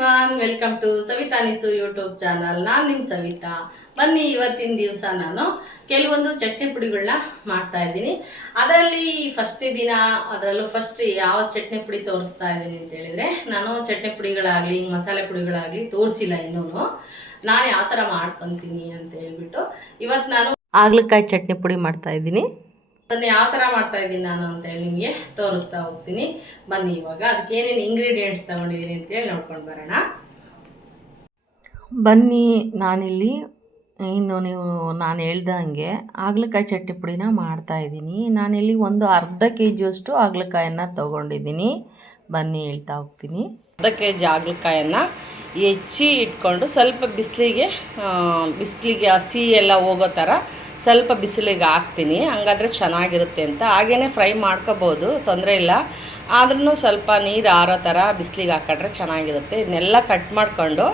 Everyone, welcome to Savita ನಿಸು YouTube channel. ನಾನು ನಿಮ್ಮ ಸವಿತಾ. ಬನ್ನಿ, ಇವತ್ತಿನ ದಿವಸ ನಾನು ಕೆಲವೊಂದು ಚಟ್ನಿ ಪುಡಿಗಳನ್ನ ಮಾಡ್ತಾ ಇದ್ದೀನಿ. ಅದರಲ್ಲಿ ಫಸ್ಟ್ ದಿನ ಅದರಲ್ಲೂ ಫಸ್ಟ್ ಯಾವ ಚಟ್ನಿ ಪುಡಿ ತೋರಿಸ್ತಾ ಇದ್ದೀನಿ ಅಂತ ಹೇಳಿದ್ರೆ, ನಾನು ಚಟ್ನಿ ಪುಡಿಗಳಾಗಲಿ ಮಸಾಲೆ ಪುಡಿಗಳಾಗಲಿ ತೋರಿಸಿಲ್ಲ ಇನ್ನೂ. ನಾನು ಯಾವ ಥರ ಮಾಡ್ಕೊತೀನಿ ಅಂತ ಹೇಳ್ಬಿಟ್ಟು ಇವತ್ತು ನಾನು ಹಾಗಲಕಾಯಿ ಚಟ್ನಿ ಪುಡಿ ಮಾಡ್ತಾ ಇದ್ದೀನಿ. ಅದನ್ನು ಯಾವ ಥರ ಮಾಡ್ತಾ ಇದ್ದೀನಿ ನಾನು ಅಂತೇಳಿ ನಿಮಗೆ ತೋರಿಸ್ತಾ ಹೋಗ್ತೀನಿ. ಬನ್ನಿ, ಇವಾಗ ಅದಕ್ಕೆ ಏನೇನು ಇಂಗ್ರೀಡಿಯೆಂಟ್ಸ್ ತೊಗೊಂಡಿದ್ದೀನಿ ಅಂತೇಳಿ ನೋಡ್ಕೊಂಡು ಬರೋಣ. ಬನ್ನಿ, ನಾನಿಲ್ಲಿ ನಾನು ಹೇಳ್ದಂಗೆ ಹಾಗಲಕಾಯಿ ಚಟ್ನಿ ಪುಡಿನ ಮಾಡ್ತಾಯಿದ್ದೀನಿ. ನಾನಿಲ್ಲಿ ಒಂದು ಅರ್ಧ ಕೆಜಿಯಷ್ಟು ಹಾಗಲಕಾಯನ್ನು ತೊಗೊಂಡಿದ್ದೀನಿ. ಬನ್ನಿ, ಹೇಳ್ತಾ ಹೋಗ್ತೀನಿ. ಅರ್ಧ ಕೆಜಿ ಹಾಗಲಕಾಯನ್ನು ಹೆಚ್ಚಿ ಇಟ್ಕೊಂಡು ಸ್ವಲ್ಪ ಬಿಸಿಲಿಗೆ ಹಸಿ ಎಲ್ಲ ಹೋಗೋ ಥರ ಸ್ವಲ್ಪ ಬಿಸಿಲಿಗೆ ಹಾಕ್ತೀನಿ. ಹಂಗಾದ್ರೆ ಚೆನ್ನಾಗಿರುತ್ತೆ ಅಂತ. ಹಾಗೇ ಫ್ರೈ ಮಾಡ್ಕೋಬೋದು, ತೊಂದರೆ ಇಲ್ಲ. ಆದ್ರೂ ಸ್ವಲ್ಪ ನೀರು ಆರೋ ಥರ ಬಿಸಿಲಿಗೆ ಹಾಕಿದ್ರೆ ಚೆನ್ನಾಗಿರುತ್ತೆ. ಇದನ್ನೆಲ್ಲ ಕಟ್ ಮಾಡಿಕೊಂಡು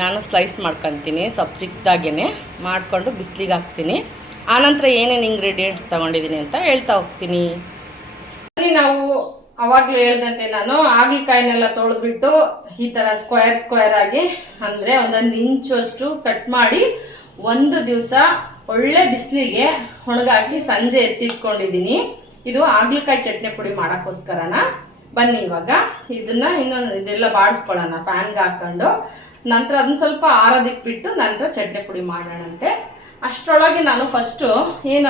ನಾನು ಸ್ಲೈಸ್ ಮಾಡ್ಕೊತೀನಿ. ಸ್ವಲ್ಪ ಚಿಕ್ಕದಾಗೇ ಮಾಡಿಕೊಂಡು ಬಿಸಿಲಿಗೆ ಹಾಕ್ತೀನಿ. ಆನಂತರ ಏನೇನು ಇಂಗ್ರೀಡಿಯೆಂಟ್ಸ್ ತೊಗೊಂಡಿದ್ದೀನಿ ಅಂತ ಹೇಳ್ತಾ ಹೋಗ್ತೀನಿ. ನಾವು ಅವಾಗಲೂ ಹೇಳ್ದಂತೆ ನಾನು ಹಾಗಲಕಾಯಿನೆಲ್ಲ ತೊಳೆದ್ಬಿಟ್ಟು ಈ ಥರ ಸ್ಕ್ವೇರ್ ಆಗಿ ಅಂದರೆ 1 ಇಂಚಷ್ಟು ಕಟ್ ಮಾಡಿ ಒಂದು ದಿವಸ ಒಳ್ಳೆ ಬಿಸಿಲಿಗೆ ಒಣಗಾಕಿ ಸಂಜೆ ಎತ್ತಿಟ್ಕೊಂಡಿದ್ದೀನಿ. ಇದು ಹಾಗಲಕಾಯಿ ಚಟ್ನಿ ಪುಡಿ ಮಾಡೋಕ್ಕೋಸ್ಕರನ. ಬನ್ನಿ, ಇವಾಗ ಇದೆಲ್ಲ ಬಾಡಿಸ್ಕೊಳ್ಳೋಣ ಫ್ಯಾನ್ಗೆ ಹಾಕ್ಕೊಂಡು. ನಂತರ ಅದನ್ನ ಸ್ವಲ್ಪ ಆರೋದಕ್ಕಿಬಿಟ್ಟು ನಂತರ ಚಟ್ನಿ ಪುಡಿ ಮಾಡೋಣಂತೆ. ಅಷ್ಟರೊಳಗೆ ನಾನು ಫಸ್ಟು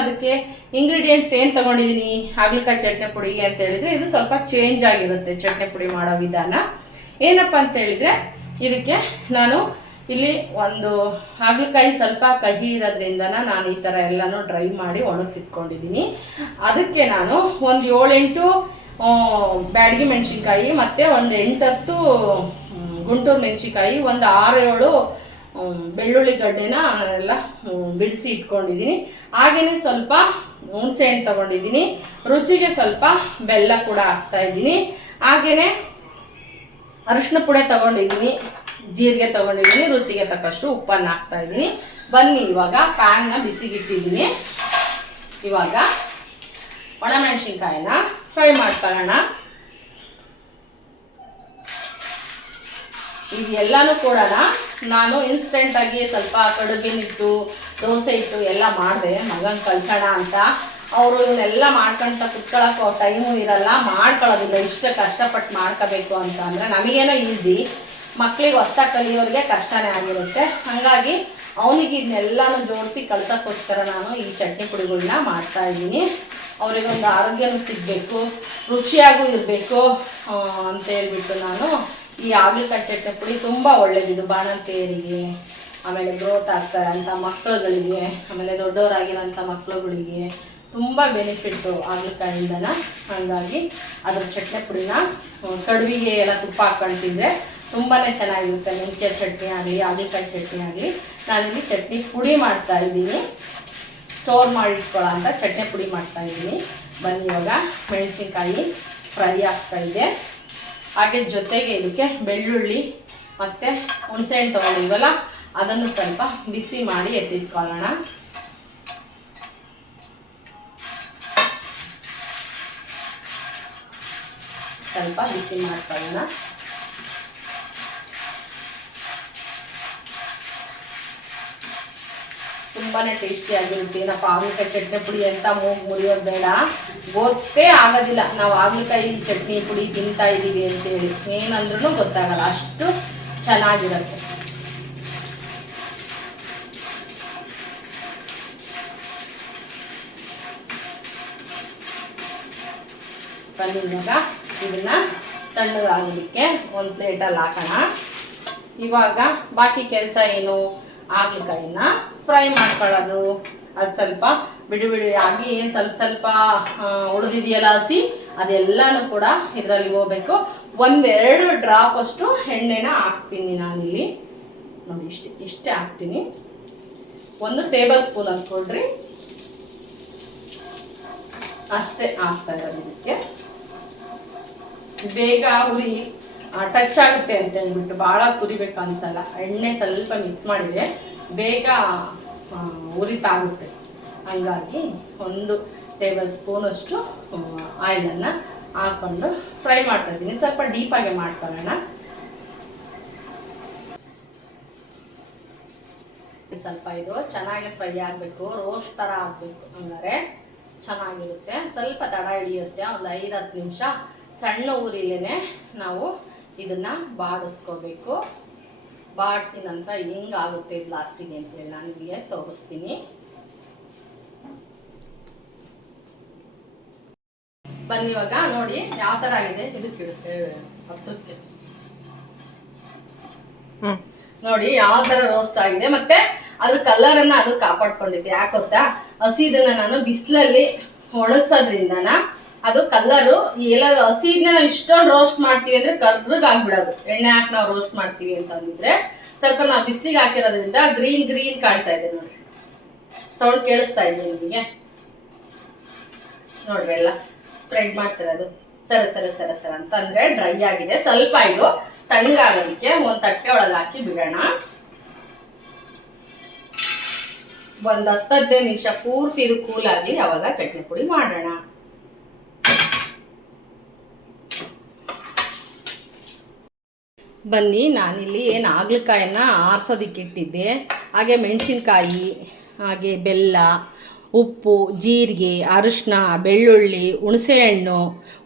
ಅದಕ್ಕೆ ಇಂಗ್ರೀಡಿಯೆಂಟ್ಸ್ ಏನು ತೊಗೊಂಡಿದ್ದೀನಿ ಹಾಗಲಕಾಯಿ ಚಟ್ನಿ ಪುಡಿಗೆ ಅಂತ ಹೇಳಿದರೆ, ಇದು ಸ್ವಲ್ಪ ಚೇಂಜ್ ಆಗಿರುತ್ತೆ ಚಟ್ನಿ ಪುಡಿ ಮಾಡೋ ವಿಧಾನ. ಏನಪ್ಪ ಅಂತ ಹೇಳಿದರೆ, ಇದಕ್ಕೆ ನಾನು ಇಲ್ಲಿ ಒಂದು ಹಾಗಲಕಾಯಿ ಸ್ವಲ್ಪ ಕಹಿ ಇರೋದ್ರಿಂದ ನಾನು ಈ ಥರ ಎಲ್ಲನೂ ಡ್ರೈ ಮಾಡಿ ಒಣಗಿಸಿಟ್ಕೊಂಡಿದ್ದೀನಿ. ಅದಕ್ಕೆ ನಾನು ಒಂದು 7-8 ಬ್ಯಾಡಗಿ ಮೆಣಸಿನ್ಕಾಯಿ ಮತ್ತು ಒಂದು 8-10 ಗುಂಟೂರು ಮೆಣಸಿನ್ಕಾಯಿ, ಒಂದು 6-7 ಬೆಳ್ಳುಳ್ಳಿ ಗಡ್ಡೆನ ಎಲ್ಲ ಬಿಡಿಸಿ ಇಟ್ಕೊಂಡಿದ್ದೀನಿ. ಹಾಗೆಯೇ ಸ್ವಲ್ಪ ಹುಣಸೆ ಹಣ್ಣು ತೊಗೊಂಡಿದ್ದೀನಿ. ರುಚಿಗೆ ಸ್ವಲ್ಪ ಬೆಲ್ಲ ಕೂಡ ಹಾಕ್ತಾಯಿದ್ದೀನಿ. ಹಾಗೆಯೇ ಅರಿಶಿನ ಪುಡಿ ತೊಗೊಂಡಿದ್ದೀನಿ, ಜೀರಿಗೆ ತೊಗೊಂಡಿದ್ದೀನಿ, ರುಚಿಗೆ ತಕ್ಕಷ್ಟು ಉಪ್ಪನ್ನು ಹಾಕ್ತಾಯಿದ್ದೀನಿ. ಬನ್ನಿ, ಇವಾಗ ಪ್ಯಾನ್ನ ಬಿಸಿಗಿಟ್ಟಿದ್ದೀನಿ. ಇವಾಗ ಒಣಮೆಣಸಿನ್ಕಾಯಿನ ಫ್ರೈ ಮಾಡ್ಕೊಳ್ಳೋಣ. ಇದೆಲ್ಲನೂ ಕೂಡ ನಾನು ಇನ್ಸ್ಟೆಂಟಾಗಿ ಸ್ವಲ್ಪ ಕಡುಬಿನ ಹಿಟ್ಟು, ದೋಸೆ ಹಿಟ್ಟು ಎಲ್ಲ ಮಾಡಿದೆ ಮಗನ ಕಳ್ಸೋಣ ಅಂತ. ಅವರು ಇವನ್ನೆಲ್ಲ ಮಾಡ್ಕೊಳ್ತಾ ಕುತ್ಕೊಳ್ಳೋಕೆ ಟೈಮು ಇರಲ್ಲ, ಮಾಡ್ಕೊಳ್ಳೋದಿಲ್ಲ. ಇಷ್ಟ ಕಷ್ಟಪಟ್ಟು ಮಾಡ್ಕೋಬೇಕು ಅಂತ ಅಂದರೆ ನಮಗೇನೋ ಈಸಿ, ಮಕ್ಕಳಿಗೆ ಹೊಸ್ದಾಗಿ ಕಲಿಯೋರಿಗೆ ಕಷ್ಟನೇ ಆಗಿರುತ್ತೆ. ಹಾಗಾಗಿ ಅವನಿಗೆ ಇದನ್ನೆಲ್ಲನೂ ಜೋಡಿಸಿ ಕಳ್ಸೋಕ್ಕೋಸ್ಕರ ನಾನು ಈ ಚಟ್ನಿ ಪುಡಿಗಳನ್ನ ಮಾಡ್ತಾಯಿದ್ದೀನಿ. ಅವರಿಗೊಂದು ಆರೋಗ್ಯನೂ ಸಿಗಬೇಕು, ರುಚಿಯಾಗೂ ಇರಬೇಕು ಅಂತ ಹೇಳ್ಬಿಟ್ಟು ನಾನು ಈ ಹಾಗಲಕಾಯಿ ಚಟ್ನಿ ಪುಡಿ ತುಂಬ ಒಳ್ಳೆಯದಿದು ಬಾಣಂತಿಯರಿಗೆ, ಆಮೇಲೆ ಗ್ರೋತ್ ಆಗ್ತಾರಂಥ ಮಕ್ಕಳುಗಳಿಗೆ, ಆಮೇಲೆ ದೊಡ್ಡವರಾಗಿರೋಂಥ ಮಕ್ಕಳುಗಳಿಗೆ ತುಂಬ ಬೆನಿಫಿಟ್ಟು ಹಾಗಲಕಾಯಿಂದನ. ಹಾಗಾಗಿ ಅದ್ರ ಚಟ್ನಿ ಪುಡಿನ ಕಡುಬಿಗೆ ಎಲ್ಲ ತುಪ್ಪ ಹಾಕ್ಕೊಳ್ತಿದ್ರೆ ತುಂಬಾ ಚೆನ್ನಾಗಿರುತ್ತೆ. ಮೆಂತ್ಯ ಚಟ್ನಿ ಆಗಲಿ ಹಾಗಲಕಾಯಿ ಚಟ್ನಿ ಆಗಲಿ. ನಾನಿಲ್ಲಿ ಚಟ್ನಿ ಪುಡಿ ಮಾಡ್ತಾಯಿದ್ದೀನಿ, ಸ್ಟೋರ್ ಮಾಡಿಟ್ಕೊಳ್ಳೋ ಅಂತ ಚಟ್ನಿ ಪುಡಿ ಮಾಡ್ತಾಯಿದ್ದೀನಿ. ಬನ್ನಿ, ಇವಾಗ ಮೆಣಸಿನ್ಕಾಯಿ ಫ್ರೈ ಆಗ್ತಾಯಿದೆ. ಹಾಗೆ ಜೊತೆಗೆ ಇದಕ್ಕೆ ಬೆಳ್ಳುಳ್ಳಿ ಮತ್ತು ಹುಣಸೆಹಣ್ಣು ತೊಗೊಂಡಿವಲ್ಲ ಅದನ್ನು ಸ್ವಲ್ಪ ಬಿಸಿ ಮಾಡಿ ಎತ್ತಿಟ್ಕೊಳ್ಳೋಣ. ಸ್ವಲ್ಪ ಬಿಸಿ ಮಾಡ್ಕೊಳ್ಳೋಣ. ತುಂಬಾ ಟೇಸ್ಟಿಯಾಗಿರುತ್ತೆ. ಏನಪ್ಪ ಹಾಗಲಕಾಯಿ ಚಟ್ನಿ ಪುಡಿ ಅಂತ ಮೂಗು ಮುರಿಯೋದು ಬೇಡ, ಗೊತ್ತೇ ಆಗೋದಿಲ್ಲ ನಾವು ಹಾಗಲಕಾಯಿ ಚಟ್ನಿ ಪುಡಿ ತಿಂತಾ ಇದ್ದೀವಿ ಅಂತೇಳಿ. ಏನಂದ್ರೂ ಗೊತ್ತಾಗಲ್ಲ, ಅಷ್ಟು ಚೆನ್ನಾಗಿರುತ್ತೆ. ಬನ್ನಿ, ಇವಾಗ ಇದನ್ನು ತಣ್ಣಗಾಗೋದಕ್ಕೆ ಒಂದು ಪ್ಲೇಟಲ್ಲಿ ಹಾಕೋಣ. ಇವಾಗ ಬಾಕಿ ಕೆಲಸ ಏನು, ಹಾಗಲಕಾಯಿನ ಫ್ರೈ ಮಾಡ್ಕೊಳ್ಳೋದು. ಅದು ಸ್ವಲ್ಪ ಬಿಡಿ ಆಗಿ ಸ್ವಲ್ಪ ಉಳಿದಿದೆಯಲ್ಲ ಹಸಿ, ಅದೆಲ್ಲನೂ ಕೂಡ ಇದರಲ್ಲಿ ಹೋಗ್ಬೇಕು. 1-2 ಡ್ರಾಪ್ ಅಷ್ಟು ಎಣ್ಣೆನ ಹಾಕ್ತೀನಿ ನಾನಿಲ್ಲಿ. ನೋಡಿ, ಇಷ್ಟೇ ಹಾಕ್ತೀನಿ. 1 ಟೇಬಲ್ ಸ್ಪೂನ್ ಅಂದ್ಕೊಳ್ರಿ, ಅಷ್ಟೇ ಹಾಕ್ತಾ ಇರೋದು. ಇದಕ್ಕೆ ಬೇಗ ಉರಿ ಟಚ್ ಆಗುತ್ತೆ ಅಂತ ಹೇಳ್ಬಿಟ್ಟು ಭಾಳ ತುರಿಬೇಕು ಅನ್ಸಲ್ಲ. ಎಣ್ಣೆ ಸ್ವಲ್ಪ ಮಿಕ್ಸ್ ಮಾಡಿದರೆ ಬೇಗ ಉರಿತಾಗುತ್ತೆ. ಹಂಗಾಗಿ 1 ಟೇಬಲ್ ಸ್ಪೂನಷ್ಟು ಆಯಿಲನ್ನು ಹಾಕ್ಕೊಂಡು ಫ್ರೈ ಮಾಡ್ತಾಯಿದ್ದೀನಿ. ಸ್ವಲ್ಪ ಡೀಪಾಗೆ ಮಾಡ್ಕೊಳ್ಳೋಣ. ಸ್ವಲ್ಪ ಇದು ಚೆನ್ನಾಗಿ ಫ್ರೈ ಆಗಬೇಕು, ರೋಸ್ಟ್ ಥರ ಆಗಬೇಕು, ಅಂದರೆ ಚೆನ್ನಾಗಿರುತ್ತೆ. ಸ್ವಲ್ಪ ತಡ ಹಿಡಿಯುತ್ತೆ, ಒಂದು 5-10 ನಿಮಿಷ ಸಣ್ಣ ಊರಿಲೇನೆ ನಾವು ಇದನ್ನು ಬಾಡಿಸ್ಕೋಬೇಕು. ಬಾಡಿಸಿ ನಂತರ ಹಿಂಗಾಗುತ್ತೆ ಇದು ಲಾಸ್ಟಿಗೆ ಅಂತೇಳಿ ನಾನು ನಿಮಗೆ ತೋರಿಸ್ತೀನಿ. ಬನ್ನಿ ಇವಾಗ ನೋಡಿ ಯಾವ ಥರ ಆಗಿದೆ. ಇದಕ್ಕೆ ಹತ್ತಕ್ಕೆ ನೋಡಿ ಯಾವ ಥರ ರೋಸ್ಟ್ ಆಗಿದೆ. ಮತ್ತೆ ಅದ್ರ ಕಲರನ್ನು ಅದು ಕಾಪಾಡ್ಕೊಂಡಿದೆ. ಯಾಕೆ ಗೊತ್ತಾ, ಹಸಿದನ್ನ ನಾನು ಬಿಸಿಲಲ್ಲಿ ಒಣಗಿಸೋದ್ರಿಂದನ ಅದು ಕಲ್ಲರು ಎಲ್ಲರೂ ಹಸಿದನ್ನ ಇಷ್ಟೊಂದು ರೋಸ್ಟ್ ಮಾಡ್ತೀವಿ ಅಂದ್ರೆ ಕರ್ರಗಾಗ್ಬಿಡೋದು. ಎಣ್ಣೆ ಹಾಕಿ ನಾವು ರೋಸ್ಟ್ ಮಾಡ್ತೀವಿ ಅಂತ ಅಂದಿದ್ರೆ ಸ್ವಲ್ಪ ನಾವು ಬಿಸಿಲಿಗೆ ಹಾಕಿರೋದ್ರಿಂದ ಗ್ರೀನ್ ಗ್ರೀನ್ ಕಾಣ್ತಾ ಇದೆ ನೋಡಿ. ಸೌಂಡ್ ಕೇಳಿಸ್ತಾ ಇದೆ ನಿಮಗೆ ನೋಡ್ರಿ, ಎಲ್ಲ ಸ್ಪ್ರೆಡ್ ಮಾಡ್ತಿರೋದು ಸರ ಸರ ಸರ ಸರ ಅಂತ ಅಂದ್ರೆ ಡ್ರೈ ಆಗಿದೆ. ಸ್ವಲ್ಪ ಇದು ತಣ್ಣಗಾಗೋದಕ್ಕೆ ಒಂದು ತಟ್ಟೆ ಒಳಗೆ ಹಾಕಿ ಬಿಡೋಣ. ಒಂದು 10-15 ನಿಮಿಷ ಪೂರ್ತಿ ಇದು ಕೂಲ್ ಆಗಿ ಅವಾಗ ಚಟ್ನಿ ಪುಡಿ ಮಾಡೋಣ. ಬನ್ನಿ, ನಾನಿಲ್ಲಿ ಏನು ಹಾಗಲಕಾಯನ್ನು ಆರಿಸೋದಕ್ಕೆ ಇಟ್ಟಿದ್ದೆ. ಹಾಗೆ ಮೆಣಸಿನ್ಕಾಯಿ, ಹಾಗೆ ಬೆಲ್ಲ, ಉಪ್ಪು, ಜೀರಿಗೆ, ಅರಿಶಿನ, ಬೆಳ್ಳುಳ್ಳಿ, ಹುಣಸೆಹಣ್ಣು,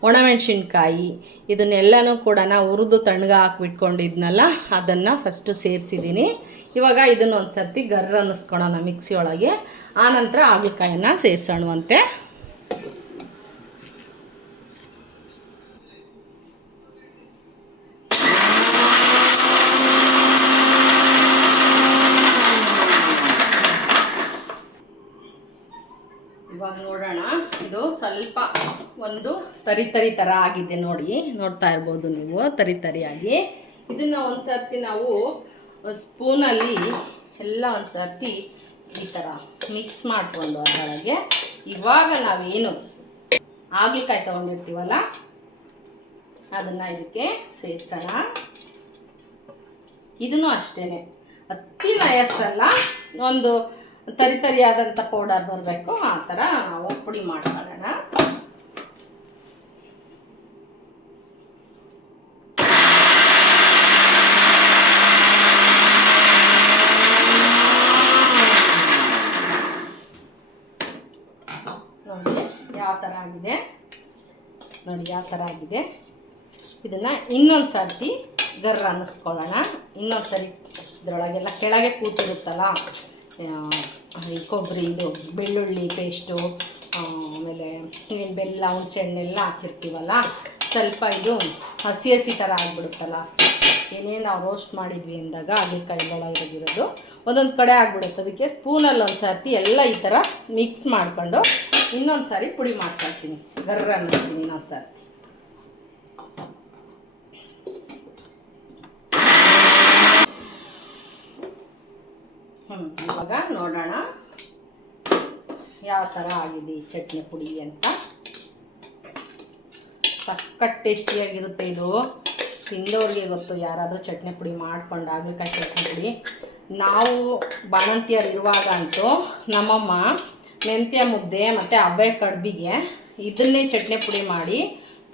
ಒಣಮೆಣಸಿನ್ಕಾಯಿ ಇದನ್ನೆಲ್ಲನೂ ಕೂಡ ಹುರಿದು ತಣ್ಣಗೆ ಹಾಕಿಬಿಟ್ಕೊಂಡಿದ್ನಲ್ಲ ಅದನ್ನು ಫಸ್ಟು ಸೇರಿಸಿದ್ದೀನಿ. ಇವಾಗ ಇದನ್ನು ಒಂದು ಸರ್ತಿ ಗರ್ರ ಅನ್ನಿಸ್ಕೊಳ್ಳೋಣ ಮಿಕ್ಸಿ ಒಳಗೆ. ಆನಂತರ ಹಾಗಲಕಾಯನ್ನು ಸೇರಿಸೋಣವಂತೆ. ಇವಾಗ ನೋಡೋಣ, ಇದು ಸ್ವಲ್ಪ ಒಂದು ತರಿ ತರಿ ಥರ ಆಗಿದೆ ನೋಡಿ, ನೋಡ್ತಾ ಇರ್ಬೋದು ನೀವು ತರಿ ತರಿಯಾಗಿ. ಇದನ್ನು ಒಂದು ಸರ್ತಿ ನಾವು ಸ್ಪೂನಲ್ಲಿ ಎಲ್ಲ ಒಂದು ಸರ್ತಿ ಈ ಥರ ಮಿಕ್ಸ್ ಮಾಡಿಕೊಂಡು ಅದರೊಳಗೆ ಇವಾಗ ನಾವೇನು ಹಾಗಲಕಾಯಿ ತೊಗೊಂಡಿರ್ತೀವಲ್ಲ ಅದನ್ನು ಇದಕ್ಕೆ ಸೇರಿಸೋಣ. ಇದನ್ನು ಅಷ್ಟೇ ಅತಿ ನಯಸ್ಸಲ್ಲ, ಒಂದು ತರಿ ತರಿಯಾದಂಥ ಪೌಡರ್ ಬರಬೇಕು, ಆ ಥರ ನಾವು ಪುಡಿ ಮಾಡ್ಕೊಳ್ಳೋಣ. ನೋಡಿ ಯಾವ ಥರ ಆಗಿದೆ, ನೋಡಿ ಯಾವ ಥರ ಆಗಿದೆ. ಇದನ್ನು ಇನ್ನೊಂದು ಸರ್ತಿ ಗರ್ರ ಅನ್ನಿಸ್ಕೊಳ್ಳೋಣ. ಇನ್ನೊಂದು ಸರಿ ಇದರೊಳಗೆಲ್ಲ ಕೆಳಗೆ ಕೂತಿರುತ್ತಲ್ಲ ಈ ಕೊಬ್ಬರಿ, ಇದು ಬೆಳ್ಳುಳ್ಳಿ ಪೇಸ್ಟು, ಆಮೇಲೆ ಏನು ಬೆಲ್ಲ, ಹುಣಸೆಹಣ್ಣೆಲ್ಲ ಹಾಕಿರ್ತೀವಲ್ಲ, ಸ್ವಲ್ಪ ಇದು ಹಸಿ ಹಸಿ ಥರ ಆಗಿಬಿಡುತ್ತಲ್ಲ, ಏನೇನು ನಾವು ರೋಸ್ಟ್ ಮಾಡಿದ್ವಿ ಅಂದಾಗ ಹಾಗಲಕಾಯಿ ಒಳಗಿರೋದು ಒಂದೊಂದು ಕಡೆ ಆಗಿಬಿಡುತ್ತೆ. ಅದಕ್ಕೆ ಸ್ಪೂನಲ್ಲಿ ಒಂದು ಸರ್ತಿ ಎಲ್ಲ ಈ ಥರ ಮಿಕ್ಸ್ ಮಾಡಿಕೊಂಡು ಇನ್ನೊಂದು ಸಾರಿ ಪುಡಿ ಮಾಡ್ಕೊಳ್ತೀನಿ, ಗರ್ರ ಅನ್ನಿಸ್ತೀನಿ ಇನ್ನೊಂದು ಸರ್ತಿ. ಇವಾಗ ನೋಡೋಣ ಯಾವ ಥರ ಆಗಿದೆ ಈ ಚಟ್ನಿ ಪುಡಿ ಅಂತ. ಸಖತ್ ಟೇಸ್ಟಿಯಾಗಿರುತ್ತೆ ಇದು, ತಿಂದವ್ರಿಗೆ ಗೊತ್ತು. ಯಾರಾದರೂ ಚಟ್ನಿ ಪುಡಿ ಮಾಡ್ಕೊಂಡು ಹಾಗಲಕಾಯಿ ಚಟ್ನಿ ಪುಡಿ, ನಾವು ಬಾಣಂತಿಯರು ಇರುವಾಗ ಅಂತೂ ನಮ್ಮಮ್ಮ ಮೆಂತ್ಯ ಮುದ್ದೆ ಮತ್ತು ಹಬ್ಬೆ ಕಡುಬಿಗೆ ಇದನ್ನೇ ಚಟ್ನಿ ಪುಡಿ ಮಾಡಿ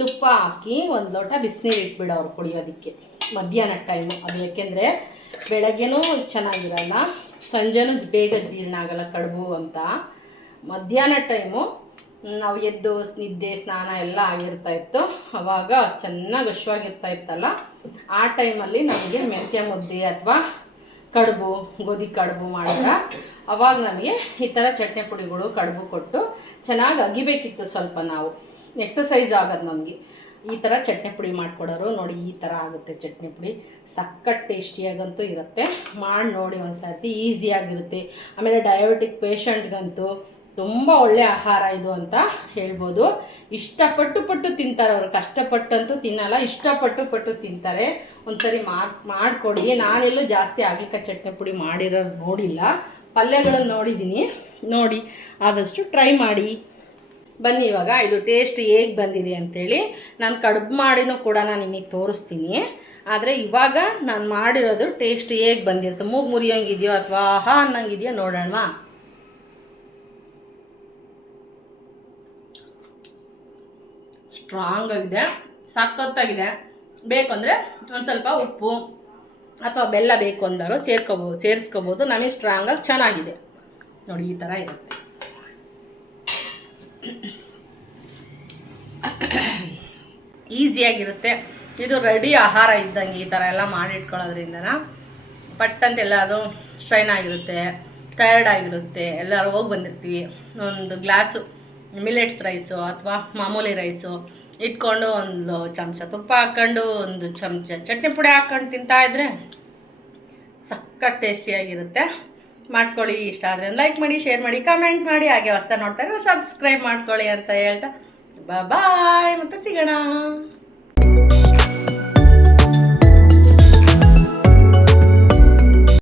ತುಪ್ಪ ಹಾಕಿ ಒಂದು ಲೋಟ ಬಿಸಿನೀರು ಇಟ್ಬಿಡೋರು ಕುಡಿಯೋದಕ್ಕೆ ಮಧ್ಯಾಹ್ನ ಟೈಮು. ಅದು ಏಕೆಂದರೆ ಬೆಳಗ್ಗೆನೂ ಚೆನ್ನಾಗಿರಲ್ಲ, ಸಂಜೆನೂ ಬೇಗ ಜೀರ್ಣ ಆಗಲ್ಲ ಕಡುಬು ಅಂತ. ಮಧ್ಯಾಹ್ನ ಟೈಮು ನಾವು ಎದ್ದು ನಿದ್ದೆ ಸ್ನಾನ ಎಲ್ಲ ಆಗಿರ್ತಾಯಿತ್ತು, ಆವಾಗ ಚೆನ್ನಾಗಿ ಹಶ್ವಾಗಿರ್ತಾಯಿತ್ತಲ್ಲ, ಆ ಟೈಮಲ್ಲಿ ನಮಗೆ ಮೆಂತ್ಯ ಮುದ್ದೆ ಅಥವಾ ಕಡುಬು, ಗೋಧಿ ಕಡುಬು ಮಾಡಿದ್ರೆ ಅವಾಗ ನಮಗೆ ಈ ಥರ ಚಟ್ನಿ ಪುಡಿಗಳು ಕಡುಬು ಕೊಟ್ಟು ಚೆನ್ನಾಗಿ ಅಗಿಬೇಕಿತ್ತು. ಸ್ವಲ್ಪ ನಾವು ಎಕ್ಸಸೈಸ್ ಆಗೋದು ನಮಗೆ. ಈ ಥರ ಚಟ್ನಿ ಪುಡಿ ಮಾಡಿಕೊಡೋರು ನೋಡಿ, ಈ ಥರ ಆಗುತ್ತೆ ಚಟ್ನಿ ಪುಡಿ. ಸಖತ್ ಟೇಸ್ಟಿಯಾಗಂತೂ ಇರುತ್ತೆ, ಮಾಡಿ ನೋಡಿ ಒಂದು ಸರ್ತಿ, ಈಸಿಯಾಗಿರುತ್ತೆ. ಆಮೇಲೆ ಡಯಾಬಿಟಿಕ್ ಪೇಷಂಟ್ಗಂತೂ ತುಂಬ ಒಳ್ಳೆಯ ಆಹಾರ ಇದು ಅಂತ ಹೇಳ್ಬೋದು. ಇಷ್ಟಪಟ್ಟು ತಿಂತಾರೆ ಅವರು, ಕಷ್ಟಪಟ್ಟಂತೂ ತಿನ್ನಲ್ಲ, ಇಷ್ಟಪಟ್ಟು ತಿಂತಾರೆ. ಒಂದ್ಸರಿ ಮಾಡಿಕೊಡಿ. ನಾನೆಲ್ಲೂ ಜಾಸ್ತಿ ಹಾಗಲಕಾಯಿ ಚಟ್ನಿ ಪುಡಿ ಮಾಡಿರೋರು ನೋಡಿಲ್ಲ, ಪಲ್ಯಗಳನ್ನು ನೋಡಿದ್ದೀನಿ. ನೋಡಿ ಆದಷ್ಟು ಟ್ರೈ ಮಾಡಿ. ಬನ್ನಿ ಇವಾಗ ಇದು ಟೇಸ್ಟ್ ಹೇಗೆ ಬಂದಿದೆ ಅಂಥೇಳಿ ನಾನು ಕಡುಬು ಮಾಡಿನೂ ಕೂಡ ನಾನು ನಿಮಗೆ ತೋರಿಸ್ತೀನಿ. ಆದರೆ ಇವಾಗ ನಾನು ಮಾಡಿರೋದು ಟೇಸ್ಟ್ ಹೇಗೆ ಬಂದಿರುತ್ತೆ, ಮೂಗು ಮುರಿಯೋಂಗಿದೆಯೋ ಅಥವಾ ಆಹಾ ಅನ್ನಂಗಿದೆಯೋ ನೋಡೋಣವಾ. ಸ್ಟ್ರಾಂಗ್ ಆಗಿದೆ, ಸಖತ್ತಾಗಿದೆ. ಬೇಕಂದರೆ ಒಂದು ಸ್ವಲ್ಪ ಉಪ್ಪು ಅಥವಾ ಬೆಲ್ಲ ಬೇಕು ಅಂದಾರೋ ಸೇರಿಸ್ಕೋಬೋದು. ನಮಗೆ ಸ್ಟ್ರಾಂಗಾಗಿ ಚೆನ್ನಾಗಿದೆ ನೋಡಿ, ಈ ಥರ ಇರುತ್ತೆ. ಈಸಿಯಾಗಿರುತ್ತೆ. ಇದು ರೆಡಿ ಆಹಾರ ಇದ್ದಂಗೆ ಈ ಥರ ಎಲ್ಲ ಮಾಡಿಟ್ಕೊಳ್ಳೋದ್ರಿಂದನ ಪಟ್ಟಂತೆಲ್ಲ ಅದು ಸ್ಟ್ರೈನ್ ಆಗಿರುತ್ತೆ, ಟಯರ್ಡ್ ಆಗಿರುತ್ತೆ, ಎಲ್ಲರೂ ಹೋಗಿ ಬಂದಿರ್ತೀವಿ. ಒಂದು ಗ್ಲಾಸು ಮಿಲೆಟ್ಸ್ ರೈಸು ಅಥವಾ ಮಾಮೂಲಿ ರೈಸು ಇಟ್ಕೊಂಡು ಒಂದು ಚಮಚ ತುಪ್ಪ ಹಾಕ್ಕೊಂಡು ಒಂದು ಚಮಚ ಚಟ್ನಿ ಪುಡಿ ಹಾಕ್ಕೊಂಡು ತಿಂತಾಯಿದ್ರೆ ಸಖತ್ ಟೇಸ್ಟಿಯಾಗಿರುತ್ತೆ. ಮಾಡ್ಕೊಳ್ಳಿ. ಇಷ್ಟ ಆದರೆ ಲೈಕ್ ಮಾಡಿ, ಶೇರ್ ಮಾಡಿ, ಕಮೆಂಟ್ ಮಾಡಿ, ಹಾಗೆ ಹೊಸ್ತಾ ನೋಡ್ತಾರೆ ಸಬ್ಸ್ಕ್ರೈಬ್ ಮಾಡ್ಕೊಳ್ಳಿ ಅಂತ ಹೇಳ್ತಾ ಬಾಯ್, ಮತ್ತೆ ಸಿಗೋಣ.